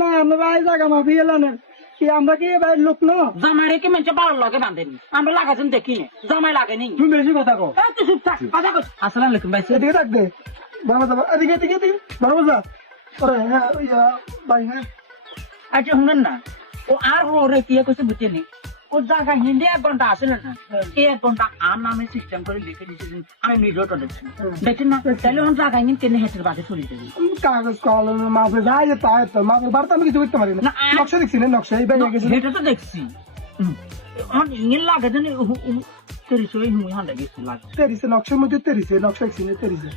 না আমরা এই জায়গা মাফি এলাম কি আমরা কি ভাই লোক না জামাইরে কি মানুষ বাড়ার লগে বাঁধেনি আমরা লাগাছেন দেখি জামাই লাগেনি তুমি বেশি কথা কও তুই চুপ থাক কথা কর। আসসালামু আলাইকুম ভাই। এদিকে থাকবে বাবা যাবা এদিকে এদিকে এদিকে বাবা যা আরে হ্যাঁ ভাই হ্যাঁ আচ্ছা শুনেন না ও আর ওরে কি কইছে বুঝছেনি ও জায়গা হিন্দি 1 ঘন্টা আসলে না এই 1 ঘন্টা আর নামে সিস্টেম করে লিখে দিয়েছেন আমি ভিডিওটা দেখছি দেখছেন না তাহলে ওর জায়গা হিন্দি কেন হেঁটে বাদে চলে যাবে কাগজ কলম মাপে যাই তাই তো মাপে বাড়তে আমি কিছু করতে পারি না নকশা দেখছি না নকশা এই ব্যাগে গেছে এটা তো দেখছি অন ইংল লাগে জানি তেরিছে ওই হুই হান্ডা গেছে লাগে তেরিছে নকশার মধ্যে তেরিছে নকশা দেখছি না তেরিছে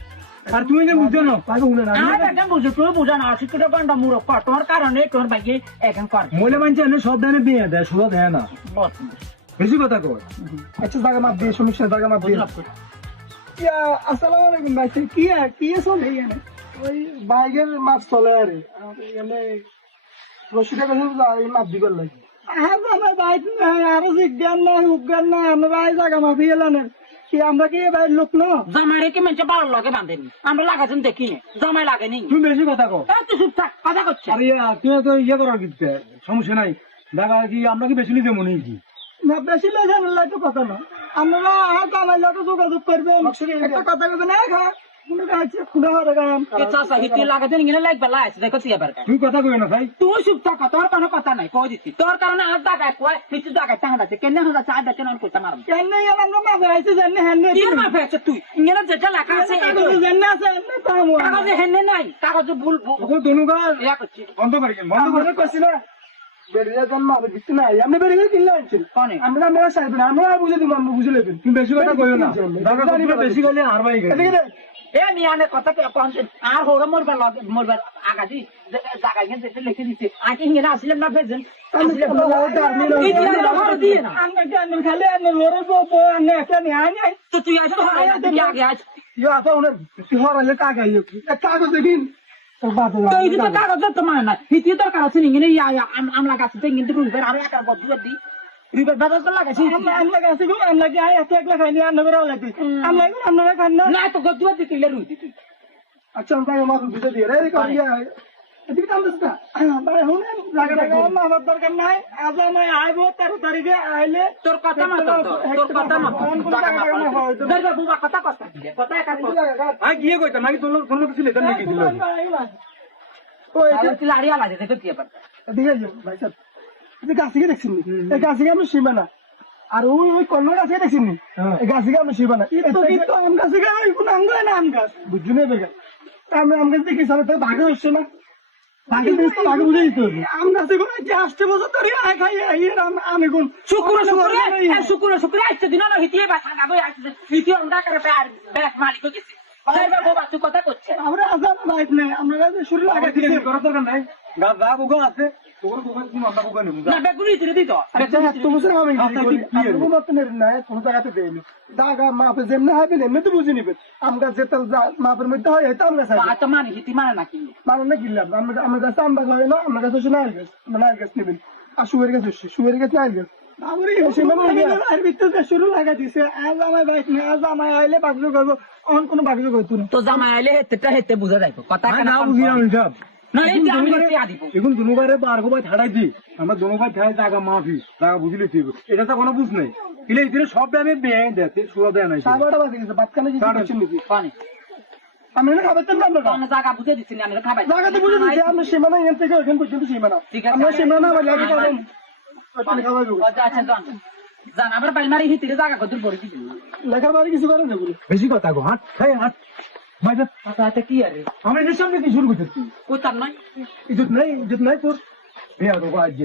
আর তুমি যে বুঝছো না ভাই শুনে না আর একটা বুঝো তুই বুঝা না শিক্ষিত বান্ডা মুরক পা তোর কারণে তোর ভাইকে এখন কর মহিলা মানুষ এনে সব দানে বিয়ে দেয় সুদা দেয় না বেশি কথা কয় আচ্ছা জায়গা মাপ দিয়ে সমস্যা জায়গা মাপ দিয়ে ইয়া আসসালামু আলাইকুম ভাই কি কি চলে এখানে ওই বাইকের মাপ চলে আরে এখানে রশিদা কথা এই মাপ দিবার লাগে হ্যাঁ আমার বাইক না আর জিজ্ঞান না উজ্ঞান না আমরা এই জায়গা মাপি এলাম কি আমরা কি ভাই লোক না জামাইরে কি মানুষ বাড়ার লগে বাঁধেনি আমরা লাগাছেন দেখি জামাই লাগেনি তুমি বেশি কথা কও তুই চুপ থাক কথা করছে আরে তুমি তো ইয়ে করার কিছু সমস্যা নাই দেখা কি আমরা কি বেশি নিতে মনে কি না বেশি লেগে না তো কথা না আমরা কামাই লোক যোগাযোগ করবে একটা কথা কবে না কোনো কাছে খুলে হবে গাম এ চাচা হিতি লাগাতেন ইংনে লাগ বেলা আছে দেখো তুই এবার তুই কথা কই না ভাই তুই চুপ থাক তোর কোনো কথা নাই কই দিছি তোর কারণে আর জায়গায় কয় কিছু জায়গায় টাকা আছে কেন হলো চা বেচে নন করতে মারব কেন আমরা মাফে আইছে জানি হেনে কি মাফে আছে তুই ইংনে যেটা লেখা আছে জানি আছে এমনি পামু কাগজে হেনে নাই কাগজে ভুল ওকে দনুগা ইয়া করছি বন্ধ করে কেন বন্ধ করে কইছি না বেরিয়ে যান মাফে দিতে নাই আমি বেরিয়ে কিনলে আনছি কোনে আমরা মেরা সাইব না আমরা বুঝে দিব আমরা বুঝে নেবেন তুমি বেশি কথা কইও না দাদা তুমি বেশি গলে হারবাই গেছে এ মিয়ানে কথা কে পৌঁছে আর হোড় মোরবার লগে মোরবার আগাজি জায়গা গেন যেতে লিখে দিছে আকি ইংনে আসলে না ভেজেন আসলে আমরা জানি খালি আমরা লোরে বো আনে এখানে আই তো তুই আইছ তুই আগে আইছ ইয়া তো ওনে তুই হরালে টাকা ইয়ে কাগজ দিন তোর বাবা তো এই তো কাগজ তো মানে না হিতি তোর কাগজ নিংনে ইয়া আমরা কাছে ইংনে রুইবার আর একটা বদ্ধ দি রিবার বাজার তো লাগাছি আমরা কাছে গো আমরা কি আই এক লাখ খাইনি আন্ন করে লাগি আমরা খান না না তো গদ্দুয়া দি তুই রুই তুই আচ্ছা আমরা মাফ বুঝে দিয়ে রে করি এদিকে দাম দস্তা বারে হুনেন লাগা আমার দরকার নাই আজ আমি আইবো 13 তারিখে আইলে তোর কথা মত তোর কথা মত দরবার বুবা কথা কথা কথা একা আই গিয়ে কইতাম নাকি তোর কিছু লেতাম নাকি দিল ও তুই লাড়িয়া লাগে দেখো তুই এবার এদিকে যাও ভাই সাহেব এই গাছিকে দেখছিস এই গাছিকে আমি সীমানা আর ওই কলমের গাছিকে দেখছিস এই গাছিকে আমি সীমানা তো কিন্তু আম গাছিকে ওই কোন আম গাছ না আম গাছ বুঝলি না বেগা আমি আম গাছ দেখি সাথে ভাগে হচ্ছে না ভাগে দিস তো ভাগে বুঝে দিতে হবে আম গাছে কোন যে আসতে বছর ধরে আয় খাই এই আমি কোন শুক্র আসছে দিন না হিতিয়ে বা থাকাবো আসছে হিতিয়ে আমরা করে আর ব্যাস মালিক গেছে দরবার বুবা তুই কথা করছে আমরা আজাদ বাইক নাই আমরা শুরু লাগা দিছি করার দরকার নাই গা গা বুগা আছে তোর বুগা কি মাথা বুগা নেমু না বেগুনি দিতে দিত আচ্ছা তুমি সে আমি আমি মত নের নাই তুমি জায়গাতে দেইনি দাগা মাপে যেমনে হবে এমনি তো বুঝি নিবে আমরা যেটা মাপের মধ্যে হয় এটা আমরা চাই আচ্ছা মানে হিতি মানে নাকি মানে না গিলাম আমরা কাছে আমরা হয় না আমরা কাছে শুনে আইল গেছে আমরা আইল গেছে নিবেন আর শুয়ের গেছে আইল গেছে আমরি এসে মানে আর ভিতরে শুরু লাগা দিছে আজ আমার বাইক না আজ আমার আইলে বাগলো করব অন কোন বাগলো করতে না তো জামাই আইলে হেতে বুঝা যাইবো কথা না বুঝি না সব না এই যে আমি হিতি আদিব এখন দুনুবারে বারগো ভাই ছাড়াই দি আমরা দুনুবার ছাড়াই জায়গা মাফি জায়গা বুঝলি তুই এটা তো কোনো বুঝ নাই ইলে ইতরে সব দামে বেয়ে দেতে সুরা দেয় নাই সাবাটা বাজে গেছে বাতকানে কিছু করছেন নাকি পানি আমি না খাবার না আমরা আমি জায়গা বুঝে দিছি না আমি খাবাই জায়গা তো বুঝে দিছি আমরা সীমানা এখান থেকে ওখান পর্যন্ত সীমানা আমরা সীমানা আবার লাগি কারণ পানি খাওয়া যাবে আচ্ছা জান আবার বাইমারি হিতিরে জায়গা কত পড়ে দিছি লেখার বাড়ি কিছু করে না বেশি কথা গো হাত খাই হাত মাইদা আচ্ছা কি আরে আমরা এর সামনে কি শুরু করছিস কইতাম না ইজ্জত নাই তোর বেয়া গো আজ